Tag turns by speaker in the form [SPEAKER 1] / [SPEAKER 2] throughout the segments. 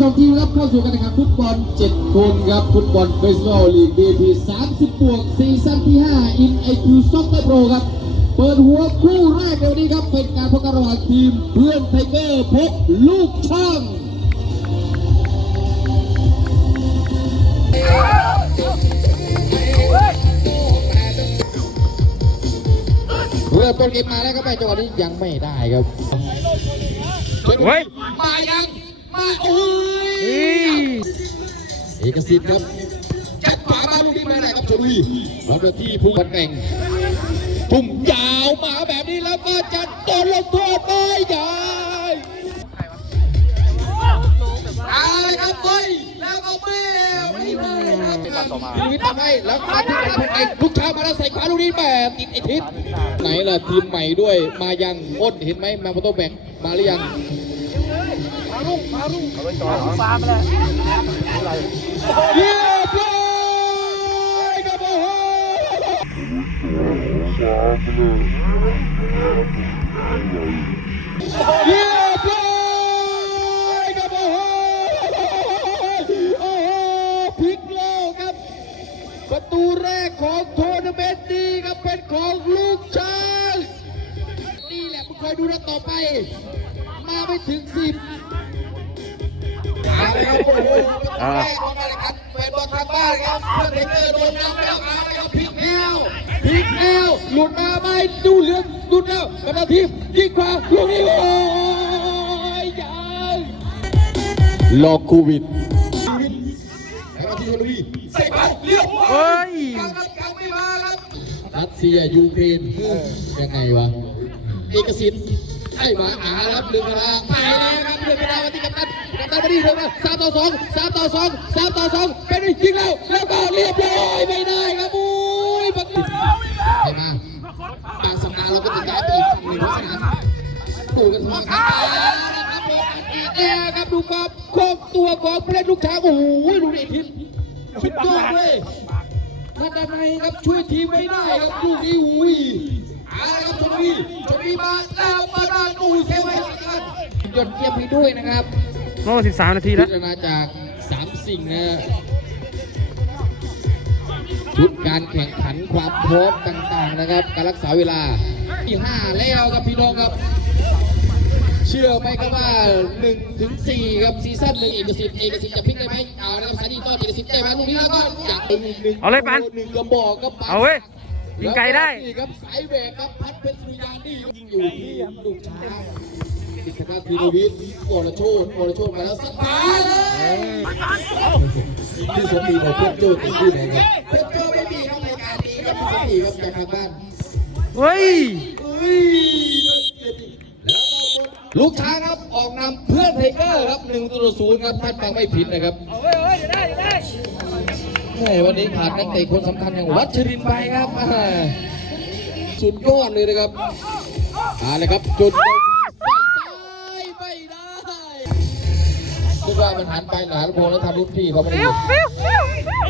[SPEAKER 1] 12ทีมครับเข้าสู่การแข่งขันฟุตบอล7คนครับฟุตบอลเบสบอลลีก BP 30บวกซีซั่นที่5 in IQ Soccer Pro ครับเปิดหัวคู่แรกในวันนี้ครับเป็นการพบกันระหว่างทีมเพื่อนไทเกอร์พบลูกช่างเริ่มต้นเกมมาแล้วครับแม่จังหวะนี้ยังไม่ได้ครับ
[SPEAKER 2] เฮ้ย
[SPEAKER 1] มายังมา โอ้ย
[SPEAKER 2] เฮ้ย
[SPEAKER 1] เอกสิทธิ์ครับจัดขวามาลูกนี้ไม่ได้ครับชลุยรับไปที่ผู้บันแก่งทุ่มยาวมาแบบนี้แล้วก็จะโดนลงโทษไม่ได้เอาเลยครับเฮ้ยแล้วก็เบี้ยวไม่ได้ครับพิวิทย์ทำให้แล้วมาที่ผู้ไอ้ลูกชายมาแล้วใส่ขวาลูกนี้แบบติดไอ้ทิศไหนล่ะทีมใหม่ด้วยมายังอ้นเห็นไหมมาโฟโต้แบกมาหรือยัง เรียบร้อยครับโอ้โหเรียบร้อยครับโอ้โหโอ้โหพลิกโลกครับ ประตูแรกของทัวร์นาเมนต์นี้ครับเป็นของลูกช้างนี่แหละมึงคอยดูนะต่อไป มาไม่ถึงสิบ อาเลยครับโอ้โหแรกของการแข่งขันเป็นบอลทางบ้านครับเพื่อนเทเกอร์โดนน้ำแล้วเอาเลยครับพลิกแนวพลิกแนวหลุดมาไม่ดูเหลืองหลุดแล้วกระดาทีมยิงขวาลูกนี้โอ้ยยังรอโควิดแล้วมาที่ชลบุรีใส่ไปเรียบร้อย
[SPEAKER 2] เฮ้ย
[SPEAKER 1] ยังครับยังไม่มาครับรัสเซียยูเครนยังไงวะเอกสิทธิ์ ให้มาอาครับเรือเวลาไปแล้วครับเรือเวลามาที่กัปตันกัปตันมาที่เรือมาสามต่อสองสามต่อสองสามต่อสองเป็นยิงแล้วแล้วก็เรียบร้อยไม่ได้ครับอุ้ยบักลิไปมาบาสัปดาเราก็จะย้ายไปอีกฝั่งหนึ่งของสนามปูกันมาครับแล้ครับดูความโค้งตัวของผู้เล่นลูกช้างโอ้โหดูดิทิมสุดยอดเลยนัดในครับช่วยทีมไว้ได้ครับลูกนี้อุ้ย เอาละครับชมพีชมพีมาแล้วมาด้านตู้เซฟไว้กันยอดเยี่ยมให้ด้วยนะครับ
[SPEAKER 2] โอ้สิบสามนาที
[SPEAKER 1] พิ
[SPEAKER 2] แล้ว
[SPEAKER 1] จารณาจากสามสิ่งนะชุดการแข่งขันความพร้อมต่างๆนะครับ การรักษาเวลาที่ห้าแล้วครับพี่น้องครับ เชื่อไหมครับว่า1ถึง4ครับซีซั่นหนึ่งเอกสิทธิ์เอกสิทธิ์จะพลิกได้ไหมเอาแล้วครับสานีต้อนเอกสิทธิ์ได้ไหมลูกนี้แล้วก็อยากเป็นหนึ่ง
[SPEAKER 2] เอาเลยปัน
[SPEAKER 1] หนึ่งกระบอกก็ปัน
[SPEAKER 2] เอาเว้ย ยิงไกลได้
[SPEAKER 1] นี่ครับสายแหวกครับพัดเพชรสุริยานี่ยิงอยู่ที่ลูกช้างกิตนาธีรวิทย์วรโชตวรโชตมาแล้วสตาร์เลยที่สมีของเพชรโจ้ติดที่ไหนครับเพชรโจ้ไม่มีครับรายการนี้ครับพี่สมีครับจากทางบ้าน
[SPEAKER 2] เฮ้ย
[SPEAKER 1] เฮ้ยแล้วลูกช้างครับออกนำเพื่อนไทเกอร์ครับหนึ่งต่อศูนย์ครับท่านฟังไม่ผิดนะครับแห ม่วันนี้ขาดนักเตะคนสำคัญอย่างวัชรินไปครับสุดยอดเลยนะครับเอาเลยครับจุดใส่ซ้ายไม่ได้คิดว่ามันหันไปหนาลูกโป่งแล้วทำรุ่นพี่เขาไม่ได้หยุด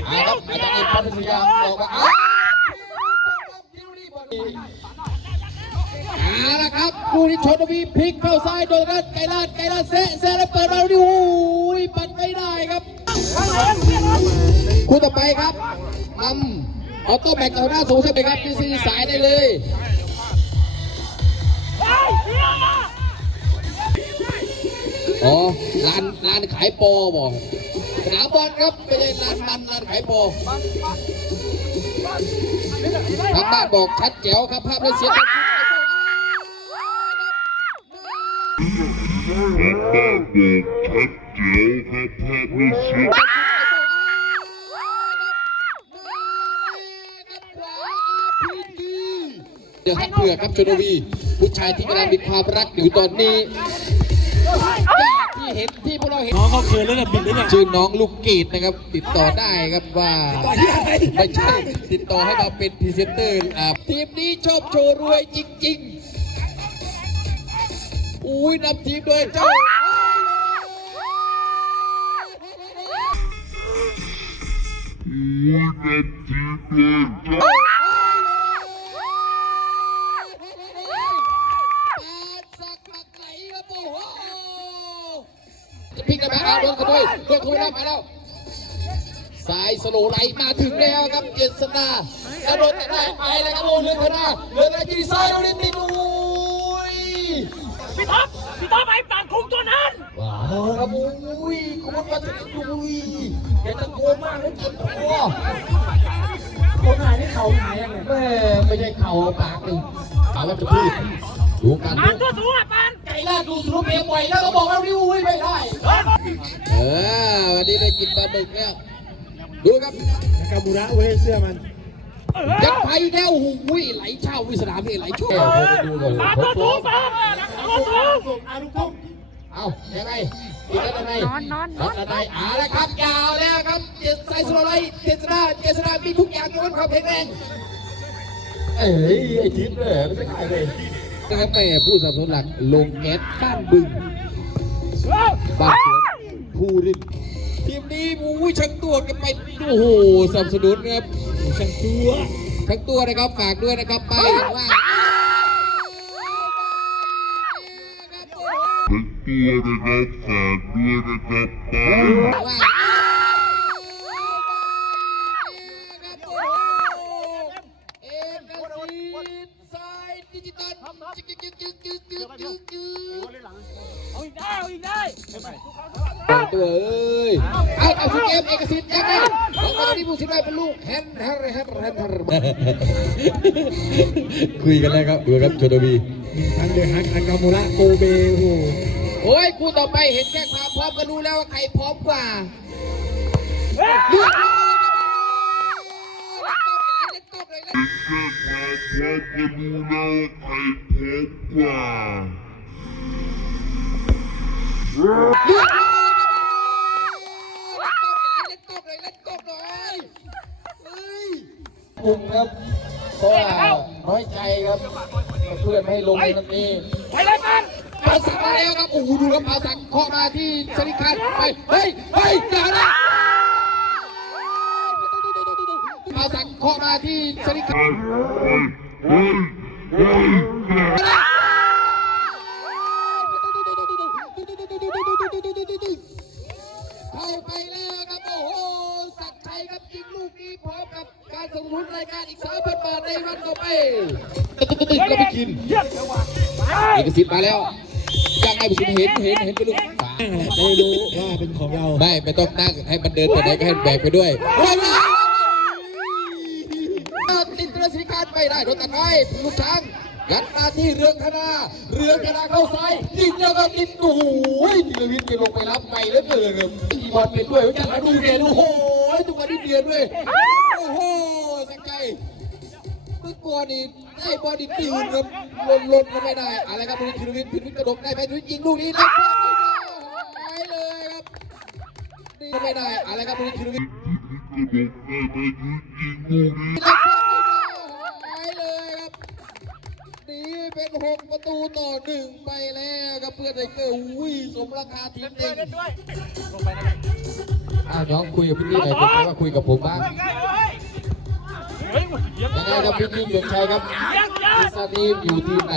[SPEAKER 1] อาครับอาจารย์เอกพัทยาบอกว่าอ้าว เอาละครับคู่นี้ชนวีพลิกเข้าซ้ายโดนรัดไกลาดไกลาดเซะเซะแล้วเปิดมาดูโอ้ยปัดไม่ได้ครับคู่ต่อไปครับมัมออโต้แบกเอาหน้าสูงใช่ไหมครับพี่ซีสายได้เลยอ๋อร้านร้านขายโปรบอกสนามบอลครับไม่ใช่ร้านมันร้านขายโปรทางบ้านบอกชัดแจ๋วครับภาพและเสียง เดี๋ยวให้เผือกครับชนวี ผู้ชายที่กำลังมีความรักอยู่ตอนนี้ที่เห็นที่พวกเราเห็น
[SPEAKER 2] น้องเขาเขินแล้วเนี่ยบิดเลยเนี่ย
[SPEAKER 1] ชื่อน้องลูกเกดนะครับ ติดต่อได้ครับว่าไม่ใช่ติดต่อให้มาเป็นพรีเซนเตอร์อ่าทีมนี้ชอบโชว์รวยจริง ๆ อุ้ยนำทีมโดยเจ้าปาดสักหลักไหลครับโอ้โหพลิกกันมเอาโดนขโมยโดนขโมยแล้วมาแล้วสายสโลว์ไลท์มาถึงแล้วครับเจษดากระโดดแต่ได้ไปเลยครับโอ้เลือนธนาเลือนธนาที่ซ้ายโดนติดโอ้ย
[SPEAKER 3] พี่ท็อปพี่ท็อปไอ้ปากคุงตัวนั้น
[SPEAKER 1] ว้าวครับอุ้ยคุณมาถึงอุ้ยแกตะโกนมากเลยเจ็บคอ
[SPEAKER 3] คนหายนี่เขาหายยังไง
[SPEAKER 1] แม่ไม่ใช่เข่าปากหนึ่งปากว่าจะพูดดูกัน
[SPEAKER 3] ปานตัวสูงอะปาน
[SPEAKER 1] ไก่ลาดดูสุรเปียบ่อยแล้วก็บอกว่าริ้วอุ้ยไม่ได้เออวันนี้ได้กินปลาหมึกแล้วดูครับ
[SPEAKER 2] กามูระเว้ยเสื้อมัน
[SPEAKER 1] ยัดไปแล้วโอ้โหไหลเช่าวิสนามนี่ไหลเช่าดูเลย
[SPEAKER 3] ปานตัวสูงปาน ตัวสูง
[SPEAKER 1] เอายังไงอีกแล้วยังไงนอนนอนนอนอะไรอ่าแล้วครับยาวแล้วครับเจษไซสุรไลเจษดาเจษดามีทุกอย่างยกเว้นความแข็งแรงเอ้ยไอ้ทิพย์เลยไม่ใช่ใครเลยนะครับแม่ผู้สนับสนุนหลักลงแก๊สบ้านบึงบ้านสวนภูรินทีมนี้อุ้ยช่างตัวกันไปโอ้โหสนับสนุนครับช่างตัวช่างตัวนะครับฝากด้วยนะครับไปข้า
[SPEAKER 4] ตัวนะครับฝากด้วยนะครับไป
[SPEAKER 1] ตัวเอ้ยเอาเอาสุเกมเอกสิทธิ์ยังไงของวันนี้ผู้ชนะเป็นลูกแฮนด์แฮร์แฮนด์แฮนด์คุยกันแล้วครับเบื่อครับโจโดบี
[SPEAKER 2] อันเดอร์ฮักอันกามูระโกเบโอ้ โอ้
[SPEAKER 1] ยคู่ต่อไปเห็นแค่ความพร้อมก็รู้แล้วว่าใครพร้อมกว่าเลือกเลยเล่นตบเลยเล่นตบเลยเล่น
[SPEAKER 4] แค่ความพร้อมก็รู้แล้วว่าใครพร้อมกว่า
[SPEAKER 1] เลือกเลยเล่นตบเลยเล่นตบเลยเฮ้ยปุ่มครับเพราะว่าน้อยใจครับเพื่อนให้ลงในนัดนี้
[SPEAKER 3] ไปเลยาน
[SPEAKER 1] ปาสักมาแล้วครับโอ้โหดูครับปาสักเคาะมาที่ชนิการไปเฮ้ยเฮ้ยอย่านะปาสักเคาะมาที่ชนิการ
[SPEAKER 4] เฮ้ยเฮ้ยเฮ้ย
[SPEAKER 1] เข้าไปแล้วครับโอ้โหสักชัยครับยิงลูกนี้พร้อมกับการสมทุนรายการอีกสามพันบาทในวันต่อไปตึ๊ดตึ๊ดตึ๊ดก็ไปกิน
[SPEAKER 3] เยี่ยมจังหวะ
[SPEAKER 1] เอกสิทธิ์มาแล้ว ยังไงบุษเห็นเห็นเห็นเป็นลูก
[SPEAKER 2] ได้รู้ว่าเป็นของเรา
[SPEAKER 1] ไม่ไม่ต้องนั่งให้มันเดินไปไหนก็ให้แบกไปด้วยติดเรือสิการไม่ได้โดนตัดไปลูกช้างยัดมาที่เรืองธนาเรืองธนาเข้าซ้ายยิงแล้วก็ติดโอ้โหจิรวิทย์จะลงไปรับไม่เลือเกินครับอีบอลเป็นด้วยจังหวะดูเดียนโอ้โหทุกวันนี้เดียนด้วยโอ้โหสังใจเมื่อก่อนนี่ ได้บอลดีตื่นครับลนลนก็ไม่ได้อะไรครับดูจิรวิทย์พิวิทย์กระดกได้ไหมดูยิงลูกนี้ได้หายเลยครับนี่ไม่ได้อะไรครับดูทีวี
[SPEAKER 4] กระโดดได้ไปยืนยิงลูกนี้
[SPEAKER 1] หายเลยครับนี่เป็นหกประตูต่อหนึ่งไปแล้วครับเพื่อนไทเกอร์อุ้ยสมราคาทีมเต็ง
[SPEAKER 3] เล่นด้วย
[SPEAKER 1] อ้าวน้องคุยกับพี่นี่หน่อยผมว่าคุยกับผมบ้าง
[SPEAKER 3] เฮ้ ยั
[SPEAKER 1] งไงครับพี่ทีมเด็กชายครับพิซซ่าทีมอยู่ทีมไหน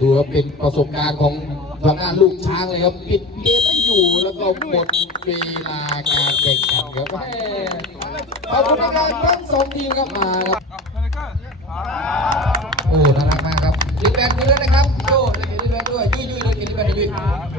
[SPEAKER 1] ดูว่าเป็นประสบการณ์ของพนักงานลูกช้างเลยครับ ปิดเกมไม่อยู่แล้วก็หมดเวลาการแข่งขันครับขอบคุณทางทั้งสองทีมครับมาครับโอ้น่ารักมากครับลิแบนด้วยนะครับโอ้เล่นลิแบนด้วยยุยยุยเล่นลิแบนด้วย